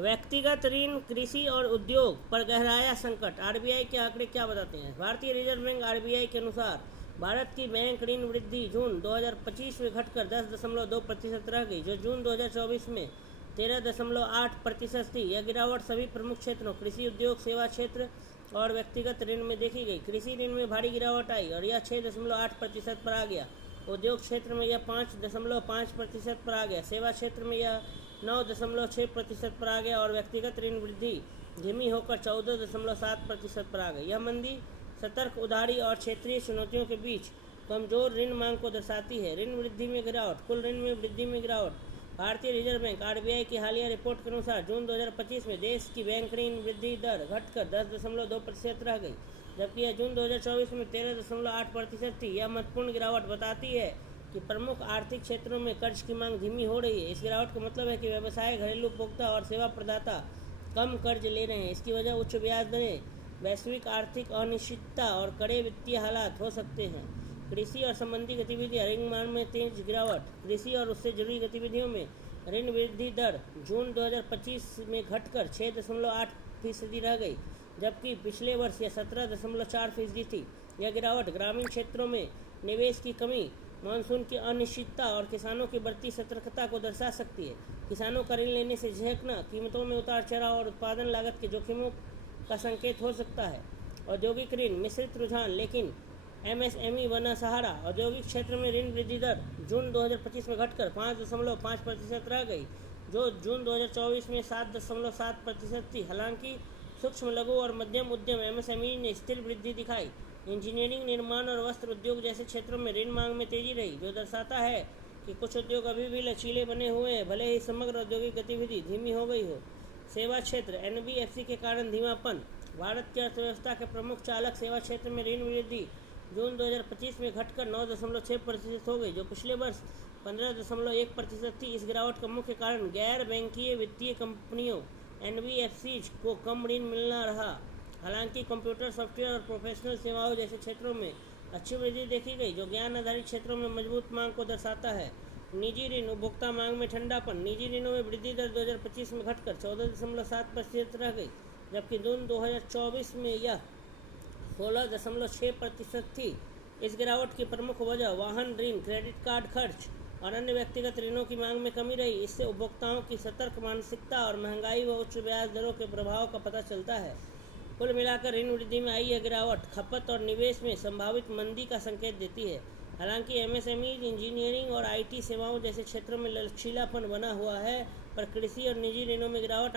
व्यक्तिगत ऋण, कृषि और उद्योग पर गहराया संकट। आरबीआई के आंकड़े क्या बताते हैं? भारतीय रिजर्व बैंक आरबीआई के अनुसार भारत की बैंक ऋण वृद्धि जून 2025 में घटकर 10.2% रह गई, जो जून 2024 में 13.8% थी। यह गिरावट सभी प्रमुख क्षेत्रों कृषि, उद्योग, सेवा क्षेत्र और व्यक्तिगत ऋण में देखी गई। कृषि ऋण में भारी गिरावट आई और यह 6.8% पर आ गया। उद्योग क्षेत्र में यह 5.5% पर आ गया। सेवा क्षेत्र में यह 9.6% पर आ गया और व्यक्तिगत ऋण वृद्धि धीमी होकर 14.7% पर आ गई। यह मंदी सतर्क उधारी और क्षेत्रीय चुनौतियों के बीच कमजोर ऋण मांग को दर्शाती है। ऋण वृद्धि में गिरावट, कुल ऋण में वृद्धि में गिरावट। भारतीय रिजर्व बैंक आरबीआई की हालिया रिपोर्ट के अनुसार जून 2025 में देश की बैंक ऋण वृद्धि दर घटकर 10.2% रह गई, जबकि यह जून 2024 में 13.8% थी। यह महत्वपूर्ण गिरावट बताती है कि प्रमुख आर्थिक क्षेत्रों में कर्ज की मांग धीमी हो रही है। इस गिरावट का मतलब है कि व्यवसाय, घरेलू उपभोक्ता और सेवा प्रदाता कम कर्ज ले रहे हैं। इसकी वजह उच्च ब्याज दरें, वैश्विक आर्थिक अनिश्चितता और कड़े वित्तीय हालात हो सकते हैं। कृषि और संबंधी गतिविधियां, ऋण मांग में तेज गिरावट। कृषि और उससे जुड़ी गतिविधियों में ऋण वृद्धि दर जून 2025 में घटकर 6.8% रह गई, जबकि पिछले वर्ष यह 17.4% थी। यह गिरावट ग्रामीण क्षेत्रों में निवेश की कमी, मानसून की अनिश्चितता और किसानों की बढ़ती सतर्कता को दर्शा सकती है। किसानों का ऋण लेने से झिझकना कीमतों में उतार चढ़ाव और उत्पादन लागत के जोखिमों का संकेत हो सकता है। औद्योगिक ऋण मिश्रित रुझान, लेकिन एमएसएमई बना सहारा। औद्योगिक क्षेत्र में ऋण वृद्धि दर जून 2025 में घटकर 5.5% रह गई, जो जून 2024 में 7.7% थी। हालांकि सूक्ष्म, लघु और मध्यम उद्यम एमएसएमई ने स्थिर वृद्धि दिखाई। इंजीनियरिंग, निर्माण और वस्त्र उद्योग जैसे क्षेत्रों में ऋण मांग में तेजी रही, जो दर्शाता है कि कुछ उद्योग अभी भी लचीले बने हुए हैं, भले ही समग्र औद्योगिक गतिविधि धीमी हो गई हो। सेवा क्षेत्र, एनबीएफसी के कारण धीमापन। भारत की अर्थव्यवस्था के प्रमुख चालक सेवा क्षेत्र में ऋण वृद्धि जून 2025 में घटकर 9.6% हो गई, जो पिछले वर्ष 15.1% थी। इस गिरावट का मुख्य कारण गैर बैंकीय वित्तीय कंपनियों एनबीएफसीज को कम ऋण मिलना रहा। हालांकि कंप्यूटर, सॉफ्टवेयर और प्रोफेशनल सेवाओं जैसे क्षेत्रों में अच्छी वृद्धि देखी गई, जो ज्ञान आधारित क्षेत्रों में मजबूत मांग को दर्शाता है। निजी ऋण, उपभोक्ता मांग में ठंडापन। निजी ऋणों में वृद्धि दर 2025 में घटकर 14.7% रह गई, जबकि जून 2024 में यह 16.6% थी। इस गिरावट की प्रमुख वजह वाहन ऋण, क्रेडिट कार्ड खर्च और अन्य व्यक्तिगत ऋणों की मांग में कमी रही। इससे उपभोक्ताओं की सतर्क मानसिकता और महंगाई व उच्च ब्याज दरों के प्रभाव का पता चलता है। कुल मिलाकर ऋण वृद्धि में आई यह गिरावट खपत और निवेश में संभावित मंदी का संकेत देती है। हालांकि एमएसएमई, इंजीनियरिंग और आईटी सेवाओं जैसे क्षेत्रों में लचीलापन बना हुआ है, पर कृषि और निजी ऋणों में गिरावट